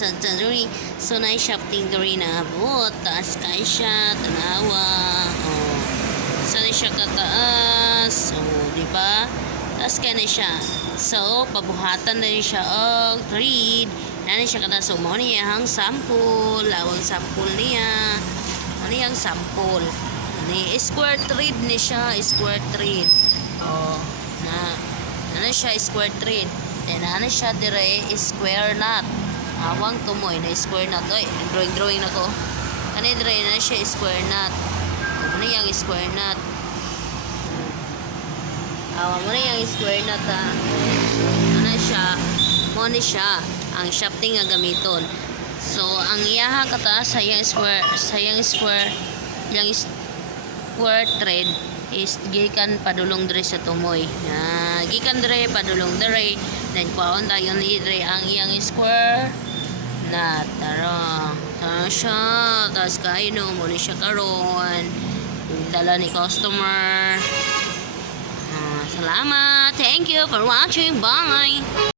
sa diri. So na shafting diri na abot. Taas kay siya, tanawa. Oh. So na siya kataas. So, di ba? Taas kay na siya. So, pabuhatan na rin siya og thread. Nani siya kataas. So, mo niya ang sample. Lawang sample niya. Ano yung sample? Ni square thread ni siya. Square thread. Oh, ano siya square thread. Then ano siya dire square knot. Awang tumoy na square knot. Oy, drawing na ko. Kani dire na siya square knot. Ano yung square knot? Awang mo na yung square knot ha. Ano siya? Mo ni siya ang shafting nga gamiton. So ang iyahang kataas sayang square yung square thread is gikan padulong dire sa tumoy. Gikan dire padulong dire, then kuhaon tayo ni dire ang iyang square na tara siya, tas kaino mo ni siya karon dala ni customer. Salamat, thank you for watching, bye.